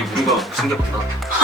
이게 우리가 생겼구나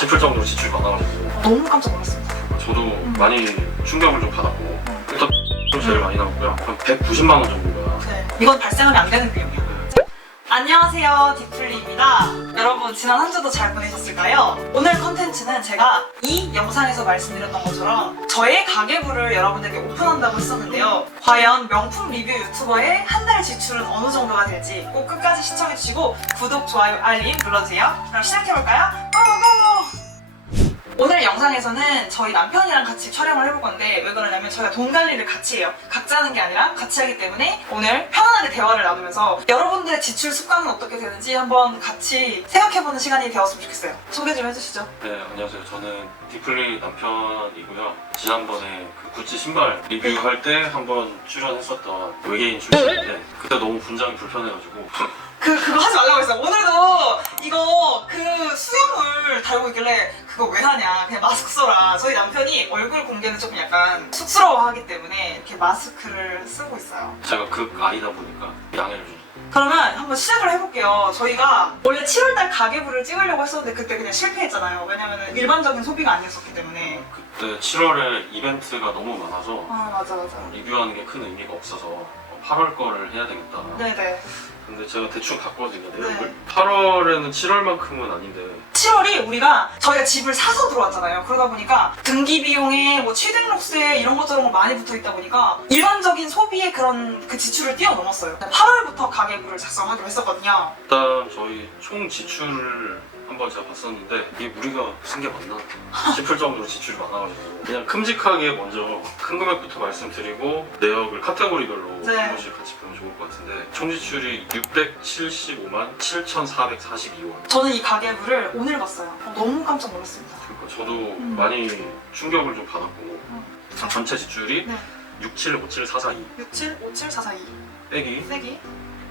싶을 정도로 지출이 많아가지고 너무 깜짝 놀랐습니다. 저도 많이 충격을 좀 받았고 일단 좀 제일 많이 나왔고요 한 190만 원 정도가 네. 이건 발생하면 안 되는 비용이야. 안녕하세요 디플리입니다 여러분 지난 한 주도 잘 보내셨을까요? 오늘 컨텐츠는 제가 이 영상에서 말씀드렸던 것처럼 저의 가계부를 여러분들께 오픈한다고 했었는데요 과연 명품 리뷰 유튜버의 한 달 지출은 어느 정도가 될지 꼭 끝까지 시청해주시고 구독, 좋아요, 알림 눌러주세요 그럼 시작해볼까요? 고고고! 오늘 영상에서는 저희 남편이랑 같이 촬영을 해볼 건데 왜 그러냐면 저희가 돈 관리를 같이 해요. 각자 하는 게 아니라 같이 하기 때문에 오늘 편안하게 대화를 나누면서 여러분들의 지출 습관은 어떻게 되는지 한번 같이 생각해보는 시간이 되었으면 좋겠어요. 소개 좀 해주시죠. 네 안녕하세요 저는 디플리 남편이고요 지난번에 그 구찌 신발 리뷰할 때 한번 출연했었던 외계인 출신인데 그때 너무 분장이 불편해가지고 그 그거 하지 말라고 했어요. 오늘도 이거 그 수염을 달고 있길래 그거 왜 하냐? 그냥 마스크 써라. 저희 남편이 얼굴 공개는 조금 약간 쑥스러워하기 때문에 이렇게 마스크를 쓰고 있어요. 제가 극 아이다 보니까 양해를 좀 그러면 한번 시작을 해볼게요. 저희가 원래 7월달 가계부를 찍으려고 했었는데 그때 그냥 실패했잖아요. 왜냐면 일반적인 소비가 아니었었기 때문에. 그 때 7월에 이벤트가 너무 많아서 아 맞아 맞아. 리뷰하는 게 큰 의미가 없어서 8월 거를 해야 되겠다. 네네. 근데 제가 대충 봤거든요. 네. 8월에는 7월만큼은 아닌데 7월이 우리가 저희가 집을 사서 들어왔잖아요. 그러다 보니까 등기 비용에 뭐 취등록세 이런 것 저런 거 많이 붙어 있다 보니까 일반적인 소비의 그런 그 지출을 뛰어넘었어요. 8월부터 가계부를 작성하기로 했었거든요. 일단 저희 총 지출을 한번 제가 봤었는데 이게 우리가 쓴 게 맞나 싶을 정도로 지출이 많아가지고 그냥 큼직하게 먼저 큰 금액부터 말씀드리고 내역을 카테고리별로 네. 한 번씩 같이 보면 좋을 것 같은데 총 지출이 675만 7,442원 저는 이 가계부를 오늘 봤어요. 어, 너무 깜짝 놀랐습니다. 그러니까 저도 음. 많이 충격을 좀 받았고 전체 지출이 네. 6757,442 67 57 442 빼기 빼기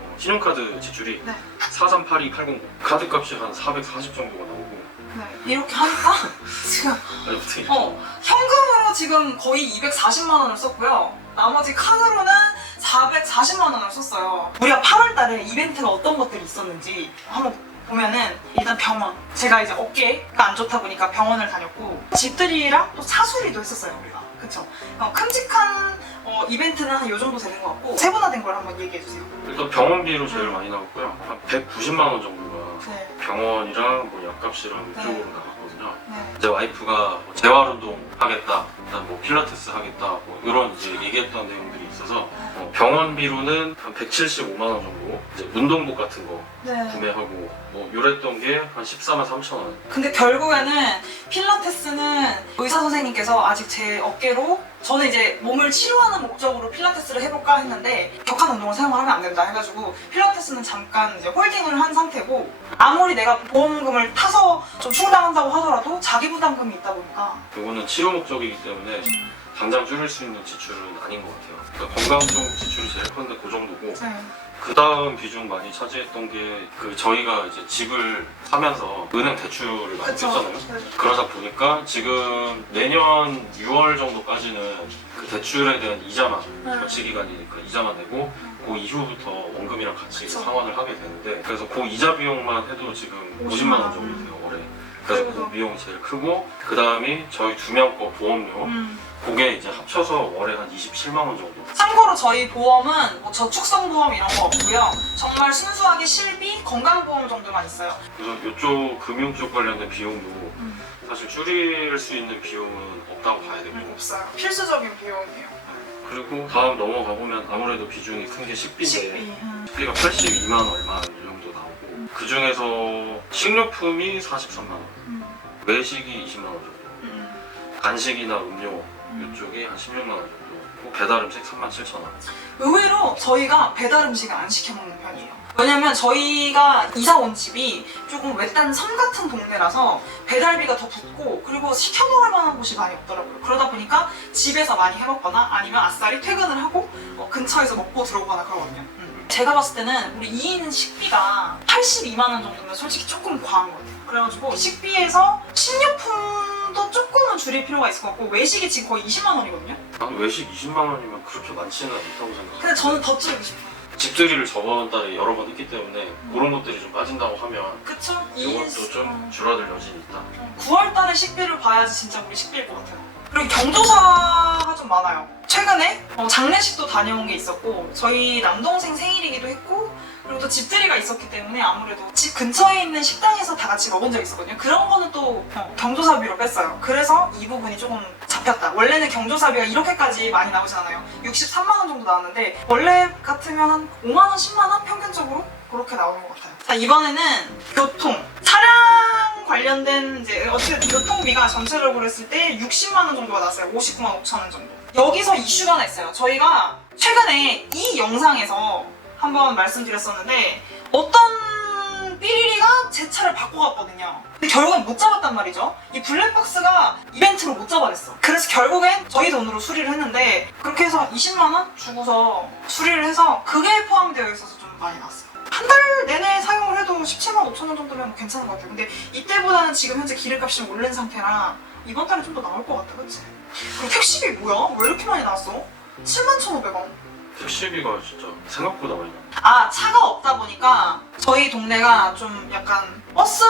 어, 신용카드 지출이 네. 4382,800 카드 값이 한 440 정도가 나오고 네. 이렇게 하니까 지금 아니 어떻게 어, 현금으로 지금 거의 240만 원을 썼고요. 나머지 카드로는 440만 원을 썼어요. 우리가 8월 달에 이벤트가 어떤 것들이 있었는지 한번 보면은 일단 병원. 제가 이제 어깨가 안 좋다 보니까 병원을 다녔고 집들이랑 또 사수리도 했었어요, 우리가. 그쵸? 어, 큼직한 어, 이벤트는 한 요 정도 되는 것 같고 세분화된 걸 한번 얘기해 주세요. 일단 병원비로 제일 음. 많이 나왔고요. 한 190만 원 정도가 네. 병원이랑 뭐 약값이랑 네. 이쪽으로 나갔거든요. 네. 이제 와이프가 뭐 재활 운동 하겠다, 그다음 뭐 필라테스 하겠다, 뭐 이런 이제 얘기했던 내용들이 있어서 어, 병원비로는 한 175만 원 정도, 이제 운동복 같은 거 네. 구매하고 뭐 요랬던 게 한 14만 3천 원. 근데 결국에는 필라테스는 의사 선생님께서 아직 제 어깨로 저는 이제 몸을 치료하는 목적으로 필라테스를 해볼까 했는데 격한 운동을 사용하면 안 된다 해가지고 필라테스는 잠깐 이제 홀딩을 한 상태고 아무리 내가 보험금을 타서 좀 충당한다고 하더라도 자기 부담금이 있다 보니까 이거는 치료 목적이기 때문에 당장 줄일 수 있는 지출은 아닌 것 같아요. 그러니까 건강 쪽 지출이 제일 큰데 그 정도고 네. 그 다음 비중 많이 차지했던 게 그 저희가 이제 집을 사면서 은행 대출을 많이 그쵸 했잖아요. 네. 그러다 보니까 지금 내년 6월 정도까지는 그 대출에 대한 이자만 네. 거치 기간이니까 이자만 내고 그 이후부터 원금이랑 같이 그쵸. 상환을 하게 되는데 그래서 그 이자 비용만 해도 지금 50만 50만 원 원. 정도 돼요 올해. 그래서 그래서- 그 비용이 제일 크고 그 다음이 저희 두 명 거 보험료 음. 그게 이제 합쳐서 월에 한 27만 원 정도. 참고로 저희 보험은 뭐 저축성 보험 이런 거 없고요 정말 순수하게 실비 건강보험 정도만 있어요 그래서 이쪽 금융 쪽 관련된 비용도 음. 사실 줄일 수 있는 비용은 없다고 봐야 되고 음, 없어요 필수적인 비용이에요 그리고 다음 넘어가 보면 아무래도 비중이 큰 게 식비인데 식비 음. 식비가 82만 얼마 정도 나오고 그 중에서 식료품이 43만 원, 음. 외식이 20만 원 정도, 음. 간식이나 음료 음. 이쪽이 한 16만 원 정도, 그리고 배달 음식 3만 7천 원. 의외로 저희가 배달 음식을 안 시켜 먹는 편이에요. 왜냐면 저희가 이사 온 집이 조금 외딴 섬 같은 동네라서 배달비가 더 붙고 그리고 시켜 먹을 만한 곳이 많이 없더라고요. 그러다 보니까 집에서 많이 해 먹거나 아니면 아싸리 퇴근을 하고 어, 근처에서 먹고 들어오거나 그러거든요. 음. 제가 봤을 때는 우리 2인 식비가 82만 원 정도면 솔직히 조금 과한 것 같아요. 그래가지고 식비에서 식료품 도 조금은 줄일 필요가 있을 것 같고 외식이 지금 거의 20만 원이거든요. 난 외식 20만 원이면 그렇게 많지는 않다고 생각해요. 근데 저는 더 줄이고 싶어요. 집들이를 저번 달에 여러 번 했기 때문에 그런 것들이 좀 빠진다고 하면 그쵸? 이것도 좀 줄어들 여지는 있다. 9월 달에 식비를 봐야지 진짜 우리 식비일 것 같아요. 그리고 경조사가 좀 많아요. 최근에 어, 장례식도 다녀온 게 있었고 저희 남동생 생일이기도 했고 또 집들이가 있었기 때문에 아무래도 집 근처에 있는 식당에서 다 같이 먹은 적이 있었거든요. 그런 거는 또 어, 경조사비로 뺐어요. 그래서 이 부분이 조금 잡혔다. 원래는 경조사비가 이렇게까지 많이 나오지 않아요. 63만 원 정도 나왔는데 원래 같으면 한 5만 원, 10만 원 평균적으로 그렇게 나오는 것 같아요. 자 이번에는 교통 차량 관련된 이제 어쨌든 교통비가 전체적으로 했을 때 60만 원 정도가 나왔어요. 59만 5천 원 정도. 여기서 이슈가 하나 있어요. 저희가 최근에 이 영상에서 한번 말씀드렸었는데 어떤 삐리리가 제 차를 바꿔갔거든요. 근데 결국엔 못 잡았단 말이죠. 이 블랙박스가 이벤트로 못 잡아냈어. 그래서 결국엔 저희 돈으로 수리를 했는데 그렇게 해서 20만 원 주고서 수리를 해서 그게 포함되어 있어서 좀 많이 나왔어요. 한 달 내내 사용을 해도 17만 5천 원 정도면 괜찮은 것 같아요. 근데 이때보다는 지금 현재 기름값이 좀 오른 상태라 이번 달에 좀 더 나올 것 같아, 그치? 그리고 택시비 뭐야? 왜 이렇게 많이 나왔어? 7만 1,500원. 택시비가 진짜 생각보다 많이 나. 아 차가 없다 보니까 저희 동네가 좀 약간 버스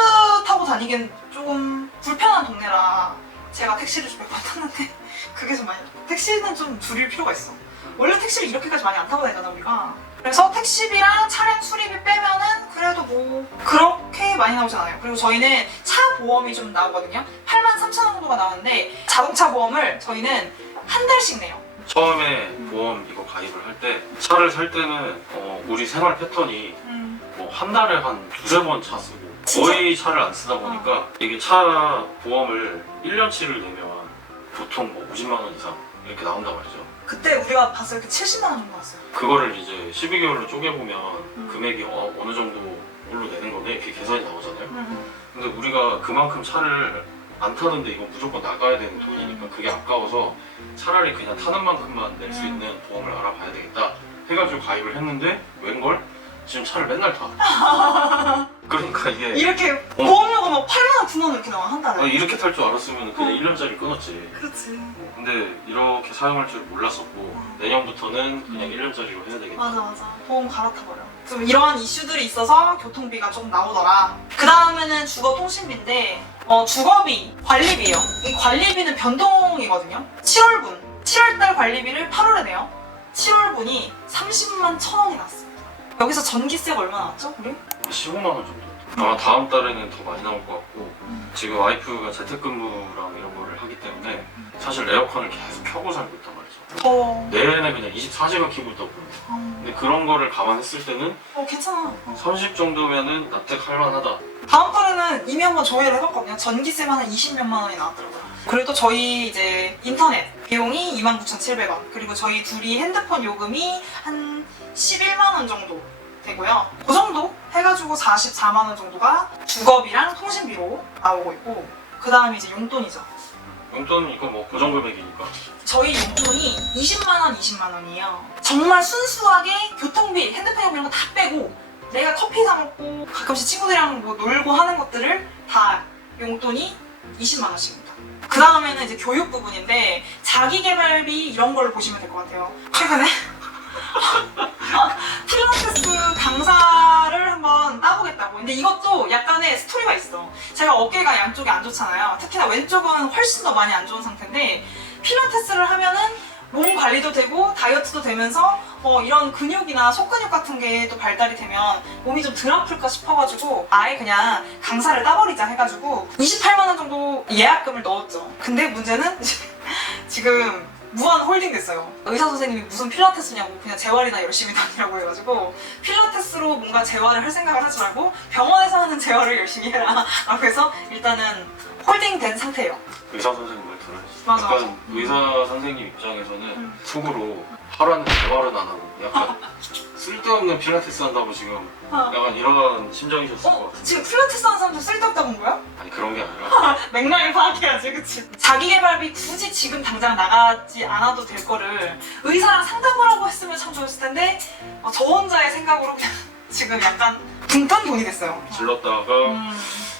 타고 다니기엔 조금 불편한 동네라 제가 택시를 좀 몇 번 탔는데 그게 좀 많이 택시는 좀 줄일 필요가 있어. 원래 택시를 이렇게까지 많이 안 타고 다니잖아 우리가. 그래서 택시비랑 차량 수리비 빼면은 그래도 뭐 그렇게 많이 나오지 않아요. 그리고 저희는 차 보험이 좀 나오거든요. 8만 3천 원 정도가 나오는데 자동차 보험을 저희는 한 달씩 내요 처음에 보험 이거 가입을 할 때 차를 살 때는 어, 우리 생활 패턴이 음. 뭐 한 달에 한 두세 번 차 쓰고 진짜? 거의 차를 안 쓰다 보니까 이게 차 보험을 1년치를 내면 보통 뭐 50만 원 이상 이렇게 나온단 말이죠. 그때 우리가 봤을 때 70만 원 정도 나왔어요 그거를 이제 12개월로 쪼개보면 음. 금액이 어, 어느 정도로 내는 거네 이렇게 계산이 나오잖아요. 음. 근데 우리가 그만큼 차를 안 타는데 이건 무조건 나가야 되는 돈이니까 그게 아까워서 차라리 그냥 타는 만큼만 낼수 음. 있는 보험을 알아봐야 되겠다 해가지고 가입을 했는데 웬걸? 지금 차를 맨날 타. 그러니까 이게 이렇게 어. 보험료가 막 8만 원, 9만 원 이렇게 나와 한 아, 달에. 이렇게 탈 줄 알았으면 그냥 어. 1년짜리 끊었지. 그렇지. 어, 근데 이렇게 사용할 줄 몰랐었고 내년부터는 그냥 1년짜리로 해야 되겠다. 맞아 맞아. 보험 갈아타 버려. 좀 이러한 이슈들이 있어서 교통비가 좀 나오더라. 그 다음에는 주거 통신비인데 어, 주거비, 관리비요. 이 관리비는 변동이거든요. 7월분, 7월달 관리비를 8월에 내요. 7월분이 30만 천 원이 났습니다. 여기서 전기세가 얼마 나왔죠, 우리? 15만 원 정도. 아마 다음 달에는 더 많이 나올 것 같고 음. 지금 와이프가 재택근무랑 이런 거를 하기 때문에 사실 에어컨을 계속 켜고 살고 있단 말이죠. 어, 내내 그냥 24시간 켜고 있다고 보면 어, 근데 그런 거를 감안했을 때는 어, 괜찮아. 어. 30 정도면은 납득할 만하다. 다음 달에는 이미 한번 조회를 해봤거든요. 전기세만 한 20몇만 원이 나왔더라고요. 또 저희 이제 인터넷 비용이 29,700원. 그리고 저희 둘이 핸드폰 요금이 한 11만 원 정도 되고요. 그 정도 해가지고 44만 원 정도가 주거비랑 통신비로 나오고 있고 그 다음에 이제 용돈이죠. 용돈 이거 뭐 고정 금액이니까 저희 용돈이 20만 원, 20만 원이에요. 정말 순수하게 교통비, 핸드폰 이런 거 다 빼고 내가 커피 사 먹고 가끔씩 친구들이랑 뭐 놀고 하는 것들을 다 용돈이 20만 원씩입니다. 그 다음에는 이제 교육 부분인데 자기 개발비 이런 걸 보시면 될 것 같아요. 최근에 필라테스 강사를 한번 따보겠다고. 이것도 약간의 스토리가 있어. 제가 어깨가 양쪽이 안 좋잖아요. 특히나 왼쪽은 훨씬 더 많이 안 좋은 상태인데 필라테스를 하면은 몸 관리도 되고 다이어트도 되면서 어, 이런 근육이나 속근육 같은 게 또 발달이 되면 몸이 좀 덜 아플까 싶어가지고 아예 그냥 강사를 따버리자 해가지고 28만 원 정도 예약금을 넣었죠. 근데 문제는 지금 무한 홀딩 됐어요. 의사 선생님이 무슨 필라테스냐고 그냥 재활이나 열심히 다니라고 해가지고 필라테스로 뭔가 재활을 할 생각을 하지 말고 병원에서 하는 재활을 열심히 해라 라고 해서 일단은 홀딩 된 상태예요. 의사 선생님 말 들어야지. 맞아, 약간 맞아. 의사 선생님 입장에서는 음. 속으로 하라는 대화는 안 하고 약간 쓸데없는 필라테스 한다고 지금 어, 약간 이런 심정이셨을 것 어, 같아요. 지금 필라테스 하는 사람들 쓸데없다고 본 거야? 아니 그런 게 아니라 맥락을 파악해야지, 그치? 자기개발비 굳이 지금 당장 나가지 않아도 될 거를 의사랑 상담을 하고 했으면 참 좋았을 텐데 어, 저 혼자의 생각으로 그냥 지금 약간 붕뜬 돈이 됐어요. 질렀다가 음.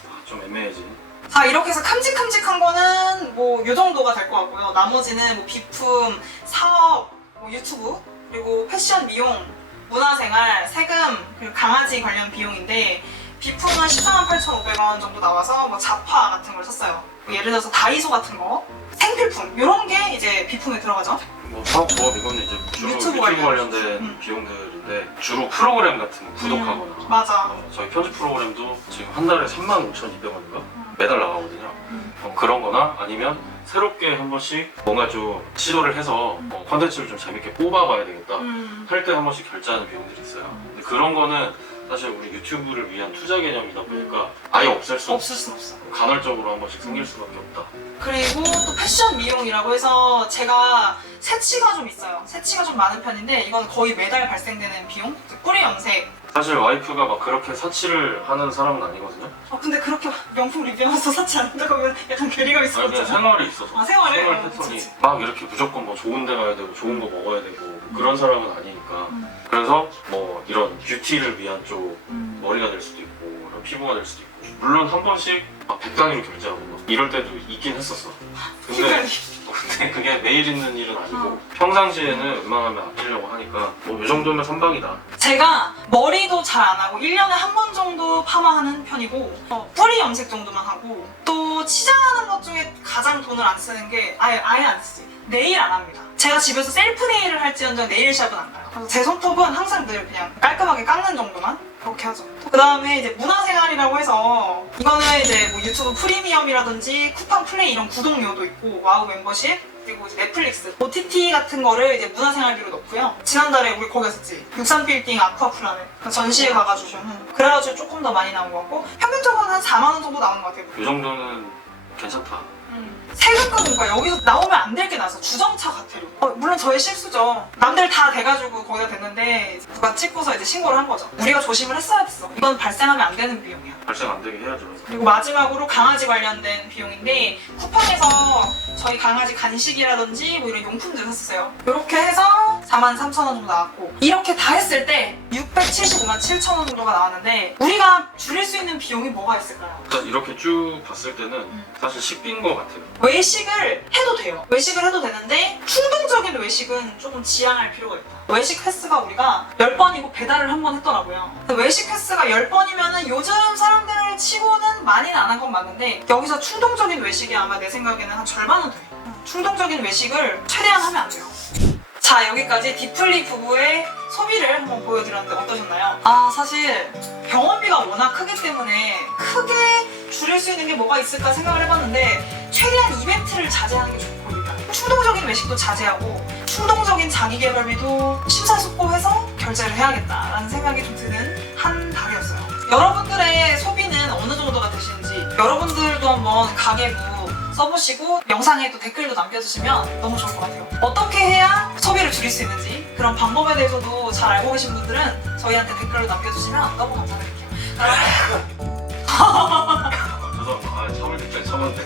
아, 좀 애매해지. 자 이렇게 해서 큼직큼직한 거는 뭐 요 정도가 될 것 같고요. 나머지는 뭐 비품, 사업, 뭐 유튜브 그리고 패션 미용 문화생활, 세금, 그리고 강아지 관련 비용인데 비품은 14만 8,500원 정도 나와서 뭐 자파 같은 걸 샀어요. 뭐 예를 들어서 다이소 같은 거, 생필품 이런 게 이제 비품에 들어가죠. 뭐 사업 부업 이거는 이제 주로 유튜브 유튜브, 관련. 관련된 음. 비용들인데 주로 프로그램 같은 거 구독하거나 음, 맞아. 어, 저희 편집 프로그램도 지금 한 달에 35,200원인가 매달 나가거든요. 음. 어, 그런 거나 아니면 새롭게 한 번씩 뭔가 좀 시도를 해서 어, 컨텐츠를 좀 재밌게 뽑아봐야 되겠다 음. 할 때 한 번씩 결제하는 비용들이 있어요. 근데 그런 거는 사실 우리 유튜브를 위한 투자 개념이다 보니까 아예 없앨 수 없을 순 없어. 없어. 간헐적으로 한 번씩 생길 수밖에 없다. 그리고 또 패션 미용이라고 해서 제가 새치가 좀 있어요. 새치가 좀 많은 편인데 이건 거의 매달 발생되는 비용? 뿌리 염색. 사실 와이프가 막 그렇게 사치를 하는 사람은 아니거든요. 어 근데 그렇게 명품 리뷰하면서 사치 안 한다고 하면 약간 괴리가 있을 것 아니 그냥 같잖아. 생활에 있어서 아, 생활에? 생활 어, 패턴이 그치, 그치. 막 이렇게 무조건 뭐 좋은 데 가야 되고 좋은 거 먹어야 되고 그런 사람은 아니니까 음. 그래서 뭐 이런 뷰티를 위한 쪽 음. 머리가 될 수도 있고 이런 피부가 될 수도 있고 물론 한 번씩 막 100단위로 결제하고 막 이럴 때도 있긴 했었어 근데. 근데 그게 매일 있는 일은 아니고 어. 평상시에는 웬만하면 아끼려고 하니까 뭐이 정도면 선박이다. 제가 머리도 잘 안 하고 1년에 한 번 정도 파마하는 편이고 어, 뿌리 염색 정도만 하고 또 치장하는 것 중에 가장 돈을 안 쓰는 게 아예 아예 안 쓰지. 네일 안 합니다. 제가 집에서 셀프 네일을 할지언정 네일샵은 안 가요. 그래서 제 손톱은 항상 늘 그냥 깔끔하게 깎는 정도만 그렇게 하죠 그 다음에 이제 문화생활이라고 해서 이거는 이제 뭐 유튜브 프리미엄이라든지 쿠팡 플레이 이런 구독료도 있고 와우 멤버십 그리고 이제 넷플릭스, OTT 같은 거를 이제 문화생활비로 넣고요. 지난달에 우리 거기 갔었지. 63빌딩 아쿠아플라네. 그 전시회 가가지고. 음. 그래가지고 조금 더 많이 나온 것 같고 평균적으로 한 4만 원 정도 나오는 것 같아요. 이 정도는 괜찮다 세금과 뭔가 여기서 나오면 안 될 게 나서 주정차 과태료. 어, 물론 저의 실수죠. 남들 다 돼가지고 거기다 됐는데 누가 찍고서 이제 신고를 한 거죠. 우리가 조심을 했어야 됐어. 이건 발생하면 안 되는 비용이야. 발생 안 되게 해야죠 그리고 마지막으로 강아지 관련된 비용인데 쿠팡에서 저희 강아지 간식이라든지 뭐 이런 용품들을 샀어요. 이렇게 해서 4만 3천 원 정도 나왔고 이렇게 다 했을 때 675만 7천 원 정도가 나왔는데 우리가 줄일 수 있는 비용이 뭐가 있을까요? 일단 이렇게 쭉 봤을 때는 사실 식비인 것 같아요 외식을 해도 돼요. 외식을 해도 되는데 충동적인 외식은 조금 지양할 필요가 있다. 외식 횟수가 우리가 10번이고 배달을 한 번 했더라고요. 근데 외식 횟수가 10번이면 요즘 사람들 치고는 많이는 안 한 건 맞는데 여기서 충동적인 외식이 아마 내 생각에는 한 절반은 돼요. 충동적인 외식을 최대한 하면 안 돼요. 자 여기까지 디플리 부부의 소비를 한번 보여드렸는데 어떠셨나요? 아 사실 병원비가 워낙 크기 때문에 크게 줄일 수 있는 게 뭐가 있을까 생각을 해봤는데 최대한 이벤트를 자제하는 게 좋고 일단 충동적인 외식도 자제하고 충동적인 자기 개발비도 심사숙고해서 결제를 해야겠다라는 생각이 좀 드는 한 달이었어요. 여러분들의 소비는 어느 정도가 되시는지 여러분들도 한번 가계부 써보시고 영상에 또 댓글도 남겨주시면 너무 좋을 것 같아요. 어떻게 해야 소비를 줄일 수 있는지 그런 방법에 대해서도 잘 알고 계신 분들은 저희한테 댓글로 남겨주시면 너무 감사드릴게요. 죄송합니다 아, 참을 때 참았는데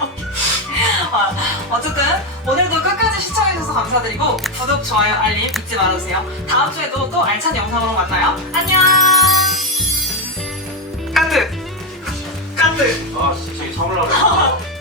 아, 어쨌든 오늘도 끝까지 시청해주셔서 감사드리고 구독, 좋아요, 알림 잊지 말아주세요. 다음 주에도 또 알찬 영상으로 만나요. 안녕! 까득! 까득! 아 진짜 참으려고